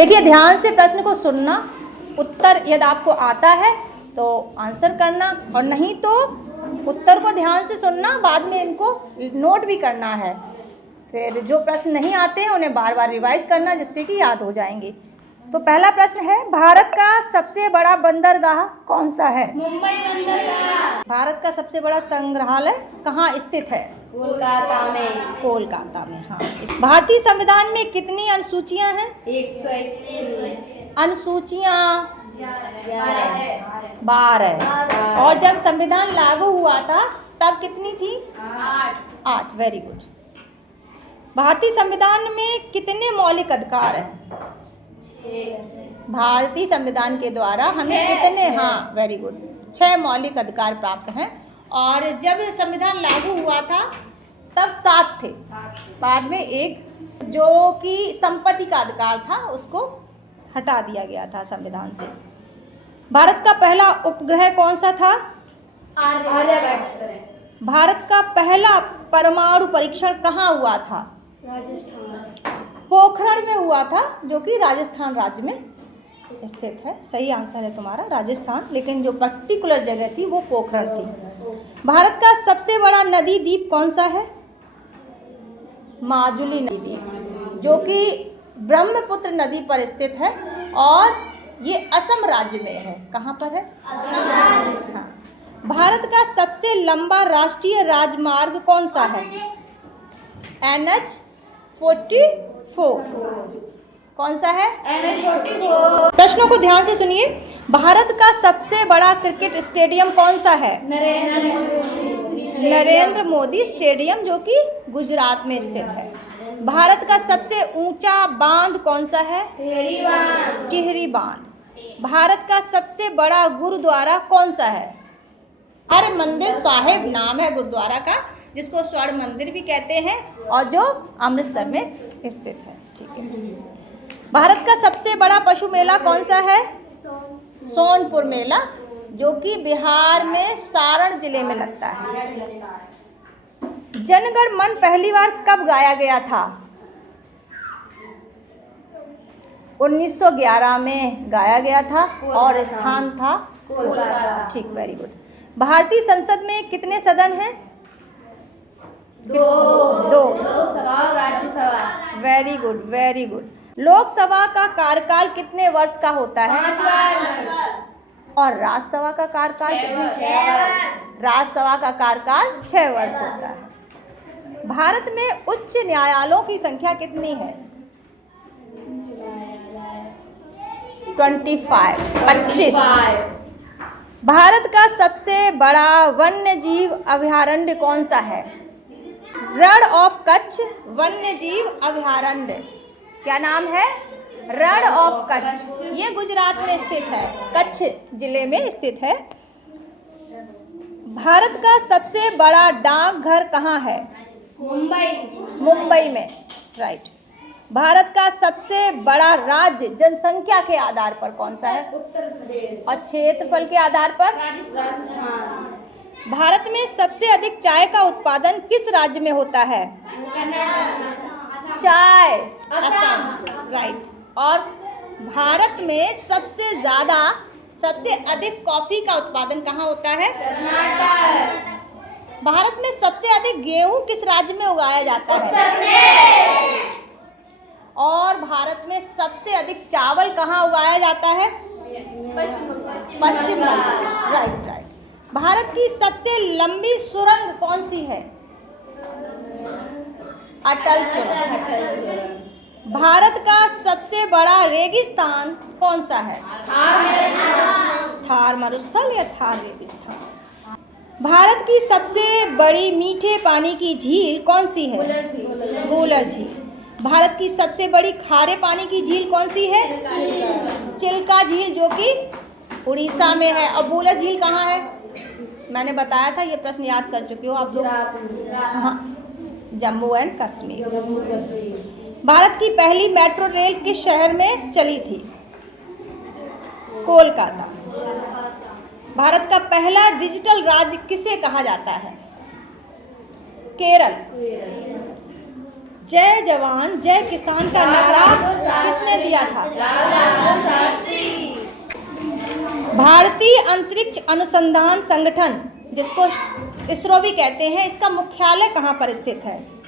देखिए ध्यान से प्रश्न को सुनना, उत्तर यदि आपको आता है तो आंसर करना, और नहीं तो उत्तर को ध्यान से सुनना, बाद में इनको नोट भी करना है। फिर जो प्रश्न नहीं आते हैं उन्हें बार बार रिवाइज करना, जिससे कि याद हो जाएंगे। तो पहला प्रश्न है, भारत का सबसे बड़ा बंदरगाह कौन सा है? मुंबई बंदरगाह। भारत का सबसे बड़ा संग्रहालय कहाँ स्थित है? कोलकाता में। कोलकाता में, हाँ। भारतीय संविधान में कितनी अनुसूचियां हैं? 121। अनुसूचियां 12। और जब संविधान लागू हुआ था तब कितनी थी? 8। Very good. भारतीय संविधान में कितने मौलिक अधिकार हैं? भारतीय संविधान के द्वारा हमें कितने, हाँ वेरी गुड, 6 मौलिक अधिकार प्राप्त हैं। और जब संविधान लागू हुआ था तब 7 थे, बाद में एक जो कि संपत्ति का अधिकार था उसको हटा दिया गया था संविधान से। भारत का पहला उपग्रह कौन सा था? आर्यभट्ट। भारत का पहला परमाणु परीक्षण कहाँ हुआ था? राजस्थान। पोखरण में हुआ था, जो कि राजस्थान राज्य में स्थित है। सही आंसर है तुम्हारा, राजस्थान, लेकिन जो पर्टिकुलर जगह थी वो पोखरण थी। भारत का सबसे बड़ा नदी द्वीप कौन सा है? माजुली नदी द्वीप, जो कि ब्रह्मपुत्र नदी पर स्थित है, और ये असम राज्य में है। कहाँ पर है? हाँ। भारत का सबसे लंबा राष्ट्रीय राजमार्ग कौन सा है? NH-44। कौन सा है? NH-44। प्रश्नों को ध्यान से सुनिए। भारत का सबसे बड़ा क्रिकेट स्टेडियम कौन सा है? नरेंद्र मोदी स्टेडियम, जो कि गुजरात में स्थित है। भारत का सबसे ऊंचा बांध कौन सा है? टिहरी बांध। भारत का सबसे बड़ा गुरुद्वारा कौन सा है? हरमंदिर साहिब नाम है गुरुद्वारा का, जिसको स्वर्ण मंदिर भी कहते हैं, और जो अमृतसर में स्थित है। ठीक है। भारत का सबसे बड़ा पशु मेला कौन सा है? सोनपुर मेला, जो कि बिहार में सारण जिले में लगता है। जनगण मन पहली बार कब गाया गया था? 1911 में गाया गया था, और स्थान था कोलकाता। ठीक, वेरी गुड। भारतीय संसद में कितने सदन हैं? 2। लोकसभा और Rajya Sabha. Very good, very good. Lok Sabha का कार्यकाल कितने वर्ष का होता है? 5 वर्ष। और राज्यसभा का कार्यकाल कितने? राज्यसभा का कार्यकाल 6 वर्ष होता है। भारत में उच्च न्यायालयों की संख्या कितनी है? 25। भारत का सबसे बड़ा वन्य जीव अभयारण्य कौन सा है? रण ऑफ कच्छ वन्य जीव अभयारण्य। क्या नाम है? रण ऑफ कच्छ। ये गुजरात में स्थित है, कच्छ जिले में स्थित है। भारत का सबसे बड़ा डाकघर कहाँ है? मुंबई में, राइट। भारत का सबसे बड़ा राज्य जनसंख्या के आधार पर कौन सा है? उत्तर प्रदेश। और क्षेत्रफल के आधार पर? राजस्थान। भारत में सबसे अधिक चाय का उत्पादन किस राज्य में होता है? चाय, असम, राइट। और भारत में सबसे अधिक कॉफी का उत्पादन कहाँ होता है? कर्नाटक। भारत में सबसे अधिक गेहूं किस राज्य में उगाया जाता है? उत्तर प्रदेश। और भारत में सबसे अधिक चावल कहाँ उगाया जाता है? पश्चिम बंगाल, राइट राइट। भारत की सबसे लंबी सुरंग कौन सी है? अटल सुरंग। भारत का सबसे बड़ा रेगिस्तान कौन सा है? थार मरुस्थल या थार रेगिस्तान। भारत की सबसे बड़ी मीठे पानी की झील कौन सी है? वुलर झील। भारत की सबसे बड़ी खारे पानी की झील कौन सी है? चिल्का झील, जो कि उड़ीसा में है। और वुलर झील कहाँ है? मैंने बताया था, ये प्रश्न याद कर चुके हो आप लोग। हाँ, जम्मू एंड कश्मीर। भारत की पहली मेट्रो रेल किस शहर में चली थी? कोलकाता। भारत का पहला डिजिटल राज्य किसे कहा जाता है? केरल। जय जवान जय किसान का नारा किसने दिया था? भारतीय अंतरिक्ष अनुसंधान संगठन, जिसको इसरो भी कहते हैं, इसका मुख्यालय कहाँ पर स्थित है?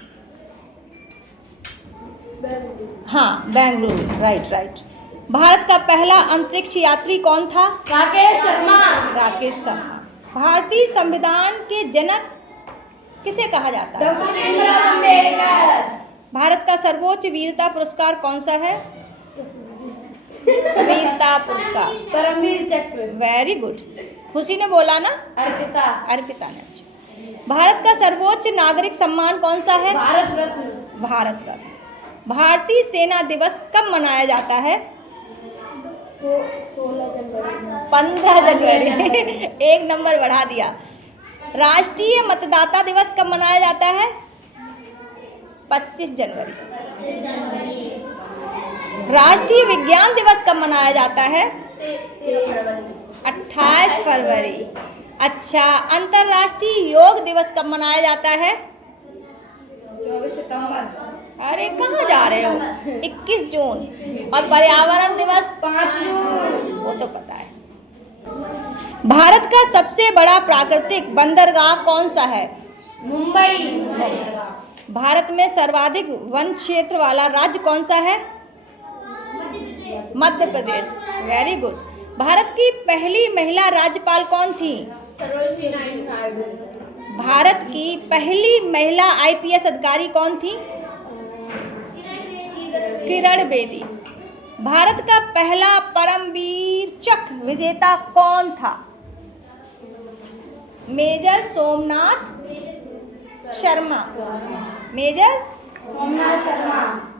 हाँ, बेंगलुरु। राइट। भारत का पहला अंतरिक्ष यात्री कौन था? राकेश शर्मा। भारतीय संविधान के जनक किसे कहा जाता है? डॉक्टर भीमराव अम्बेडकर। भारत का सर्वोच्च वीरता पुरस्कार कौन सा है? वीरता पुरस्कार, परमवीर चक्र। Very good. खुशी ने बोला ना? अर्पिता ने। अच्छा। भारत का सर्वोच्च नागरिक सम्मान कौन सा है? भारत रत्न। भारतीय सेना दिवस कब मनाया जाता है? 16 जनवरी। 15 जनवरी। एक नंबर बढ़ा दिया। राष्ट्रीय मतदाता दिवस कब मनाया जाता है? 25 जनवरी। राष्ट्रीय विज्ञान दिवस कब मनाया जाता है? 28 फरवरी। अच्छा, अंतर्राष्ट्रीय योग दिवस कब मनाया जाता है? 24 सितंबर। अरे कहाँ जा रहे हो? 21 जून। और पर्यावरण दिवस? 5 जून। वो तो पता है। भारत का सबसे बड़ा प्राकृतिक बंदरगाह कौन सा है? मुंबई। भारत में सर्वाधिक वन क्षेत्र वाला राज्य कौन सा है? मध्य प्रदेश। Very good. भारत की पहली महिला राज्यपाल कौन थी? सरोजिनी नायडू। भारत की पहली महिला IPS अधिकारी कौन थी? किरण बेदी। भारत का पहला परमवीर चक्र विजेता कौन था? मेजर सोमनाथ शर्मा।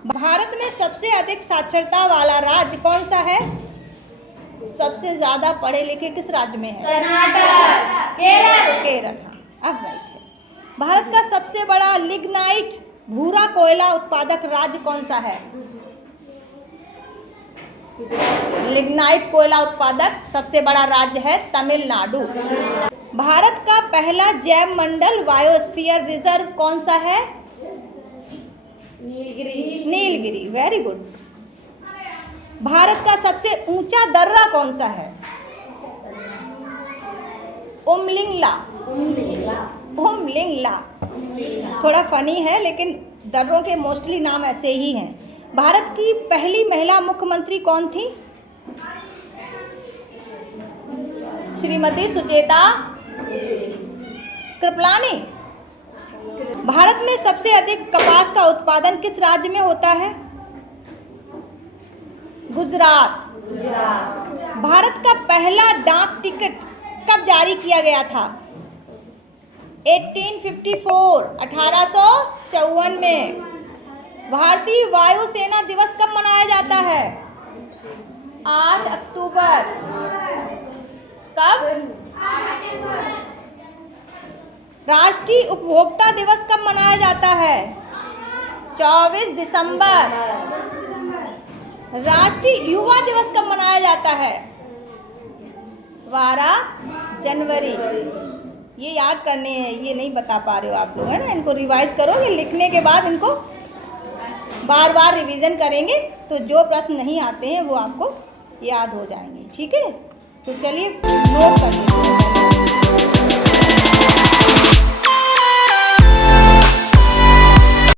भारत में सबसे अधिक साक्षरता वाला राज्य कौन सा है? सबसे ज्यादा पढ़े लिखे किस राज्य में है? कर्नाटक। केरल। हाँ, अब राइट है। भारत का सबसे बड़ा लिग्नाइट भूरा कोयला उत्पादक राज्य कौन सा है? लिग्नाइट कोयला उत्पादक सबसे बड़ा राज्य है तमिलनाडु। भारत का पहला जैव मंडल बायोस्फीयर रिजर्व कौन सा है? नीलगिरी। Very good. भारत का सबसे ऊंचा दर्रा कौन सा है? उमलिंगला। थोड़ा फनी है, लेकिन दर्रों के मोस्टली नाम ऐसे ही हैं। भारत की पहली महिला मुख्यमंत्री कौन थी? श्रीमती सुचेता कृपलानी। भारत में सबसे अधिक कपास का उत्पादन किस राज्य में होता है? गुजरात। भारत का पहला डाक टिकट कब जारी किया गया था? 1854 में। भारतीय वायुसेना दिवस कब मनाया जाता है? 8 अक्टूबर। कब? राष्ट्रीय उपभोक्ता दिवस कब मनाया जाता है? 24 दिसंबर। राष्ट्रीय युवा दिवस कब मनाया जाता है? 12 जनवरी। ये याद करने हैं, ये नहीं बता पा रहे हो आप लोग, है ना? इनको रिवाइज करोगे, लिखने के बाद इनको बार बार रिवीजन करेंगे तो जो प्रश्न नहीं आते हैं वो आपको याद हो जाएंगे। ठीक है, तो चलिए नोट कर लेते हैं।